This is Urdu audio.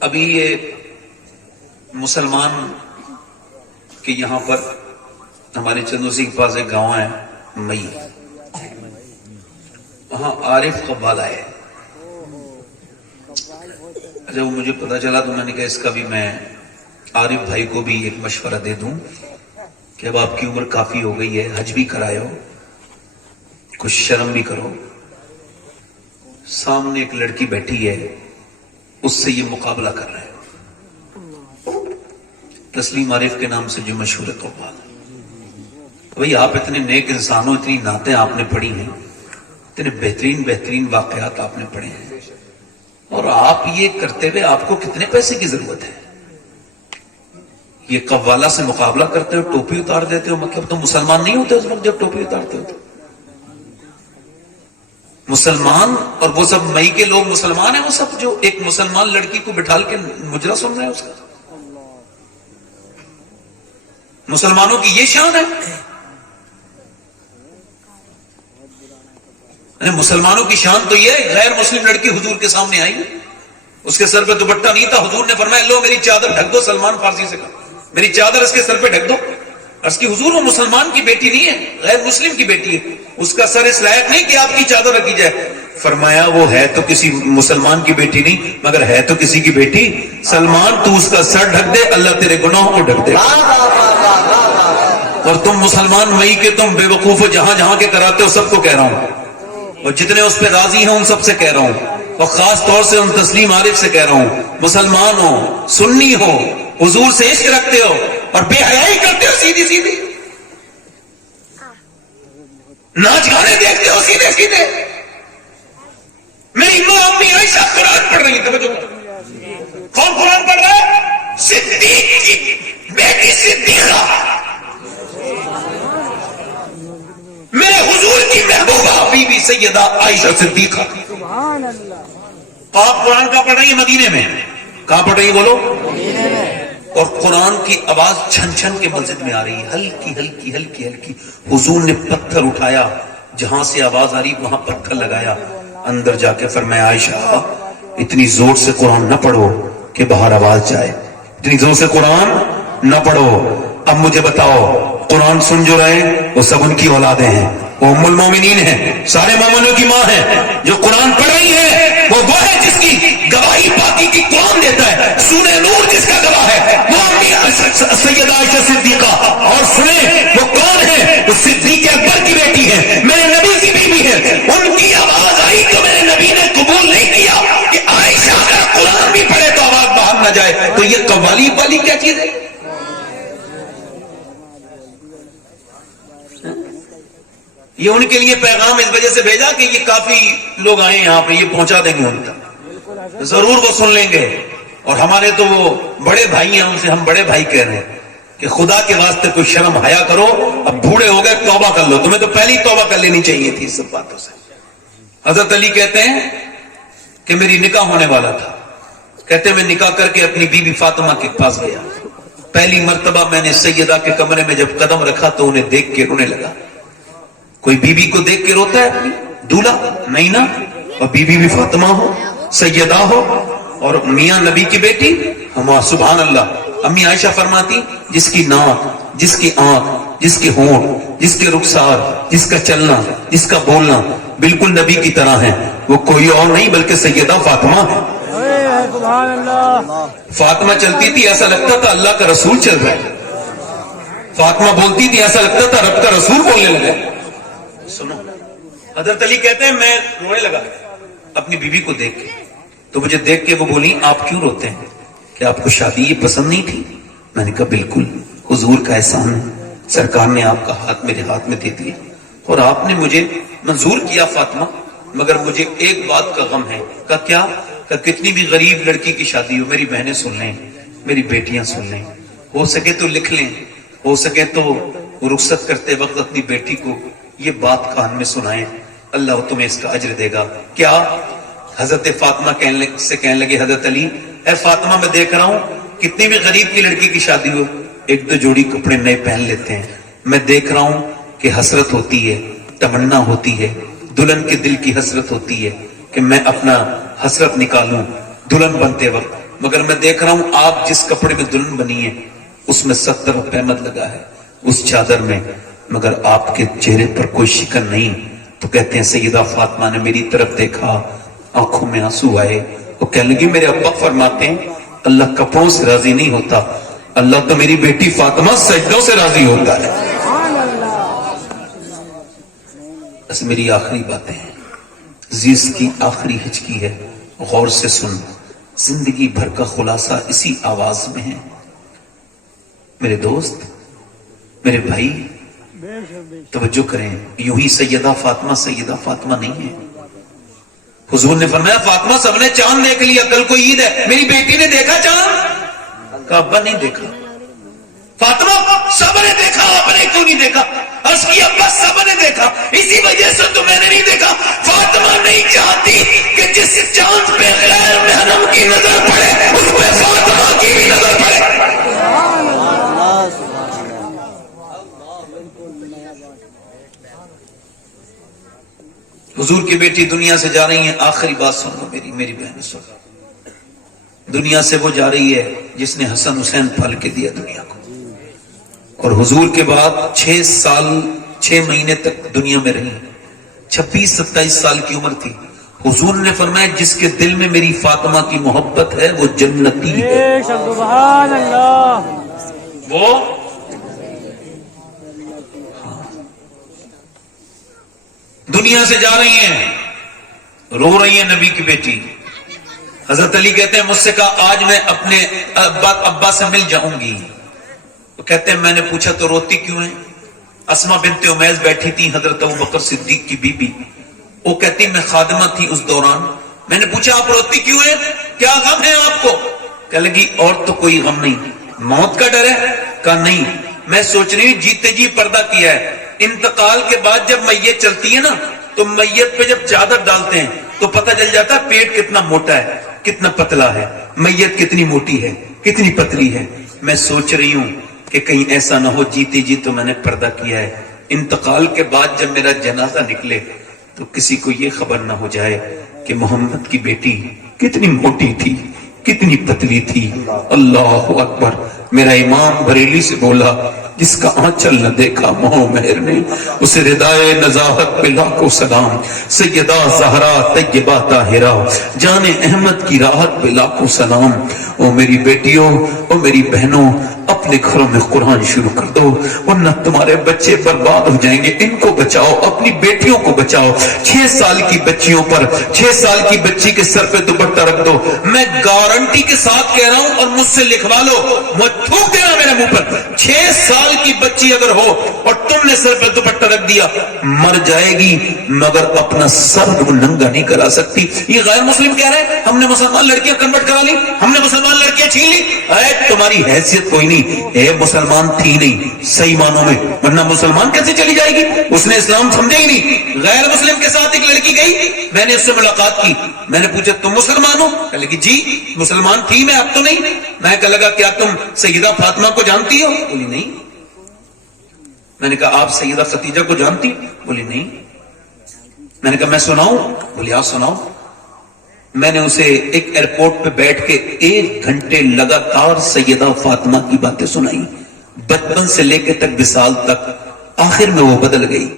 ابھی یہ مسلمان کہ یہاں پر ہمارے چندوسی کے پاس ایک گاؤں ہے مئی، وہاں عارف قبال آئے. جب مجھے پتا چلا تو میں نے کہا اس کا بھی میں عارف بھائی کو بھی ایک مشورہ دے دوں کہ اب آپ کی عمر کافی ہو گئی ہے، حج بھی کرائے ہو، کچھ شرم بھی کرو. سامنے ایک لڑکی بیٹھی ہے، اس سے یہ مقابلہ کر رہے ہیں، تسلیم عارف کے نام سے جو مشہور قبال. بھئی آپ اتنے نیک انسانوں، اتنی نعتیں آپ نے پڑھی ہیں، اتنے بہترین واقعات آپ نے پڑھے ہیں، اور آپ یہ کرتے ہوئے آپ کو کتنے پیسے کی ضرورت ہے؟ یہ قوالا سے مقابلہ کرتے ہو، ٹوپی اتار دیتے ہو، مطلب تم مسلمان نہیں ہوتے اس وقت جب ٹوپی اتارتے ہو تو؟ مسلمان اور وہ سب مئی کے لوگ مسلمان ہیں، وہ سب جو ایک مسلمان لڑکی کو بٹھال کے مجرا سن رہے ہیں اس کا. مسلمانوں کی یہ شان ہے. مسلمانوں کی شان تو یہ ہے، غیر مسلم لڑکی حضور کے سامنے آئی، اس کے سر پہ دوپٹہ نہیں تھا، حضور نے فرمایا لو میری چادر ڈھک دو. سلمان فارسی سے کہا میری چادر اس کے سر پہ ڈھک دو. اس کی حضور وہ مسلمان کی بیٹی نہیں ہے، غیر مسلم کی بیٹی ہے، اس کا سر اس لائق نہیں کہ آپ کی چادر رکھی جائے. فرمایا وہ ہے تو کسی مسلمان کی بیٹی نہیں مگر ہے تو کسی کی بیٹی. سلمان تو اس کا سر ڈھک دے، اللہ تیرے گناہوں کو ڈھک دے. اور تم مسلمان مئی کے تم بے وقوف ہو، جہاں جہاں کے کراتے ہو سب کو کہہ رہا ہوں، اور جتنے اس پہ راضی ہیں ان سب سے کہہ رہا ہوں، اور خاص طور سے ان تسلیم عارف سے کہہ رہا ہوں، مسلمان ہو، سنی ہو، حضور سے عشق رکھتے ہو اور بے حیائی کرتے ہو سیدھی ناچ گانے دیکھتے ہو سیدھے. میری ماں امی عائشہ قرآن پڑھ رہی تھی، کون قرآن پڑھ رہا ہے؟ صدیق کی بیٹی صدیقہ، میرے حضور کی محبوبہ بی بی سیدہ عائشہ صدیقہ. آپ قرآن کا پڑھ رہی ہیں مدینے میں، کہاں پڑھ رہی ہے بولو؟ اور قرآن کی آواز چھن چھن کے مسجد میں آ رہی ہے، ہلکی. حضور نے پتھر اٹھایا، جہاں سے آواز آ رہی وہاں پتھر لگایا، اندر جا کے فرمایا عائشہ اتنی زور سے قرآن نہ پڑھو کہ باہر آواز جائے، اتنی زور سے قرآن نہ پڑھو. اب مجھے بتاؤ، قرآن سن جو رہے ہیں وہ سب ان کی اولادیں ہیں، وہ ام المومنین ہیں، سارے مومنوں کی ماں ہیں. جو قرآن پڑھ رہی ہے وہ ہے جس کی گواہی پاکی کی قرآن دیتا ہے. سورہ نور جس کا گواہ ہے وہ سیدہ عائشہ صدیقہ. اور سنیں وہ کون ہے؟ وہ صدیق اکبر کی بیٹی ہے، میرے نبی کی بیوی ہے. ان کی آواز آئی تو میرے نبی نے قبول نہیں کیا کہ عائشہ اگر قرآن بھی پڑھے تو آواز باہر نہ جائے. تو یہ قوالی والی کیا چیز ہے؟ یہ ان کے لیے پیغام اس وجہ سے بھیجا کہ یہ کافی لوگ آئے یہاں پہ، یہ پہنچا دیں گے ان تک، ضرور وہ سن لیں گے. اور ہمارے تو وہ بڑے بھائی ہیں، ان سے ہم بڑے بھائی کہہ رہے ہیں کہ خدا کے واسطے کوئی شرم حیا کرو. اب بوڑھے ہو گئے، توبہ کر لو. تمہیں تو پہلی توبہ کر لینی چاہیے تھی اس سب باتوں سے. حضرت علی کہتے ہیں کہ میری نکاح ہونے والا تھا، کہتے ہیں میں نکاح کر کے اپنی بیوی فاطمہ کے پاس گیا. پہلی مرتبہ میں نے سیدہ کے کمرے میں جب قدم رکھا تو انہیں دیکھ کے رونے لگا. کوئی بیوی کو دیکھ کے روتا ہے اپنی دولہا؟ نہیں نا. اور بیوی بھی فاطمہ ہو، سیدہ ہو، اور میاں نبی کی بیٹی ہم. سبحان اللہ. امی عائشہ فرماتی جس کی ناک، جس کی آنکھ، جس کے ہونٹ، جس کے رخسار، جس کا چلنا، جس کا بولنا بالکل نبی کی طرح ہے، وہ کوئی اور نہیں بلکہ سیدہ فاطمہ ہے. فاطمہ چلتی تھی ایسا لگتا تھا اللہ کا رسول چل رہا ہے. فاطمہ بولتی تھی ایسا لگتا تھا رب کا رسول بولنے لگا. سنو، حضرت علی کہتے ہیں میں رونے لگا اپنی بیوی کو دیکھ کے. تو مجھے دیکھ کے وہ بولی آپ کیوں روتے ہیں؟ کہ آپ کو شادی یہ پسند نہیں تھی؟ میں نے کہا بالکل، حضور کا احسان ہے، سرکار نے آپ کا ہاتھ میرے ہاتھ میں دے دیا اور آپ نے مجھے منظور کیا فاطمہ، مگر مجھے ایک بات کا غم ہے. کہا کیا؟ کہ کتنی بھی غریب لڑکی کی شادی ہو میری بہنیں سن لیں، میری بیٹیاں سن لیں، ہو سکے تو لکھ لیں، ہو سکے تو رخصت کرتے وقت اپنی بیٹی کو یہ بات کان میں سنائیں، اللہ تمہیں اس کا اجر دے گا. کیا؟ حضرت فاطمہ کہنے لگے حضرت علی اے فاطمہ میں دیکھ رہا ہوں کتنی بھی غریب کی لڑکی کی شادی ہو ایک دو جوڑی کپڑے نئے پہن لیتے ہیں. میں دیکھ رہا ہوں کہ حسرت ہوتی ہے، تمنا ہوتی ہے، دلہن کے دل کی حسرت ہوتی ہے کہ میں اپنا حسرت نکالوں دلہن بنتے وقت. مگر میں دیکھ رہا ہوں آپ جس کپڑے میں دلہن بنی ہے اس میں 70 پہمت لگا ہے اس چادر میں، مگر آپ کے چہرے پر کوئی شکن نہیں. تو کہتے ہیں سیدہ فاطمہ نے میری طرف دیکھا، آنکھوں میں آنسو آئے. وہ کہنے لگی میرے ابا فرماتے ہیں اللہ کپڑوں سے راضی نہیں ہوتا، اللہ تو میری بیٹی فاطمہ سجدوں سے راضی ہوتا ہے. بس میری آخری باتیں ہیں، زیس کی آخری ہچکی ہے، غور سے سن. زندگی بھر کا خلاصہ اسی آواز میں ہے. میرے دوست، میرے بھائی، توجہ کریں. یوں ہی سیدہ فاطمہ نہیں ہے. حضور نے فرمایا فاطمہ سب نے چاند دیکھ لیا، کل کو عید ہے، میری بیٹی نے دیکھا چاند؟ کہا ابا نہیں دیکھا. فاطمہ سب نے دیکھا، آپ نے کیوں نہیں دیکھا؟ عرض کی ابا سب نے دیکھا، اسی وجہ سے تو میں نے نہیں دیکھا. فاطمہ نہیں چاہتی کہ جس چاند پہ غیر محرم کی نظر پڑے اس پہ فاطمہ کی بھی نظر پڑے. حضور کی بیٹی دنیا سے جا رہی ہیں. آخری بات سن لو میری بہن سن. دنیا سے وہ جا رہی ہے جس نے حسن حسین پال کے دیا دنیا کو، اور حضور کے بعد 6 سال 6 مہینے تک دنیا میں رہی. 26-27 سال کی عمر تھی. حضور نے فرمایا جس کے دل میں میری فاطمہ کی محبت ہے وہ جنتی ہے. سبحان اللہ. وہ دنیا سے جا رہی ہیں، رو رہی ہیں نبی کی بیٹی. حضرت علی کہتے ہیں مجھ سے کہا آج میں اپنے ابا سے مل جاؤں گی. تو کہتے ہیں میں نے پوچھا تو روتی کیوں ہیں؟ اسما بنت امیس بیٹھی تھی، حضرت ابوبکر صدیق کی بیوی. وہ کہتی میں خادمہ تھی اس دوران. میں نے پوچھا آپ روتی کیوں ہیں، کیا غم ہے آپ کو؟ کہنے لگی اور تو کوئی غم نہیں، موت کا ڈر ہے؟ کہا نہیں، میں سوچ رہی ہوں جیتے جی پردہ کیا ہے. انتقال کے بعد جب میت چلتی ہے نا تو میت پہ جب چادر ڈالتے ہیں تو پتہ چل جاتا ہے پیٹ کتنا موٹا ہے کتنا پتلا ہے، میت کتنی موٹی ہے کتنی پتلی ہے. میں سوچ رہی ہوں کہ کہیں ایسا نہ ہو جیتے جی تو میں نے پردہ کیا ہے، انتقال کے بعد جب میرا جنازہ نکلے تو کسی کو یہ خبر نہ ہو جائے کہ محمد کی بیٹی کتنی موٹی تھی کتنی پتلی تھی. اللہ اکبر. میرا امام بریلی سے بولا جس کا آنچل نہ دیکھا ماں مہر نے اسے ردائے نزاہت پہ لاکھوں سلام. سیدہ زہرا طیبہ طاہرہ جان احمد کی راحت پہ لاکھوں سلام. او میری بیٹیوں، او میری بہنوں، اپنے گھروں میں قرآن شروع کر دو ورنہ تمہارے بچے برباد ہو جائیں گے. ان کو بچاؤ، اپنی بیٹیوں کو بچاؤ. 6 سال کی بچیوں پر 6 سال کی بچی کے سر پہ دوپٹہ رکھ دو. میں گارنٹی کے ساتھ کہہ رہا ہوں اور مجھ سے لکھوا لو، مجھ تھوک دینا میرے منہ پر. 6 سال کی بچی اگر ہو اور تم نے سر پہ دوپٹہ رکھ دیا مر جائے گی مگر اپنا سر وہ ننگا نہیں کرا سکتی. یہ غیر مسلم کہہ رہے ہیں ہم نے مسلمان لڑکیاں کنورٹ کرا لی، ہم نے مسلمان لڑکیاں چھین لی. اے تمہاری حیثیت کوئی نہیں، اے مسلمان تھی نہیں صحیح معنوں میں، ورنہ مسلمان کیسے چلی جائے گی؟ اس نے اسلام سمجھا ہی نہیں. غیر مسلم کے ساتھ ایک لڑکی گئی، میں نے اس سے ملاقات کی، میں نے پوچھا تم مسلمان ہو؟ کہنے لگی جی مسلمان تھی میں، اب تو نہیں. میں کہنے لگا کیا تم سیدہ فاطمہ کو جانتی ہو؟ بولی نہیں. میں نے کہا آپ سیدہ ختیجہ کو جانتی؟ بولی نہیں. میں نے کہا میں سناؤں؟ بولی آپ سناؤ. میں نے اسے ایک ایئرپورٹ پہ بیٹھ کے 1 گھنٹے لگاتار سیدہ فاطمہ کی باتیں سنائی، بچپن سے لے کے تک وصال تک. آخر میں وہ بدل گئی.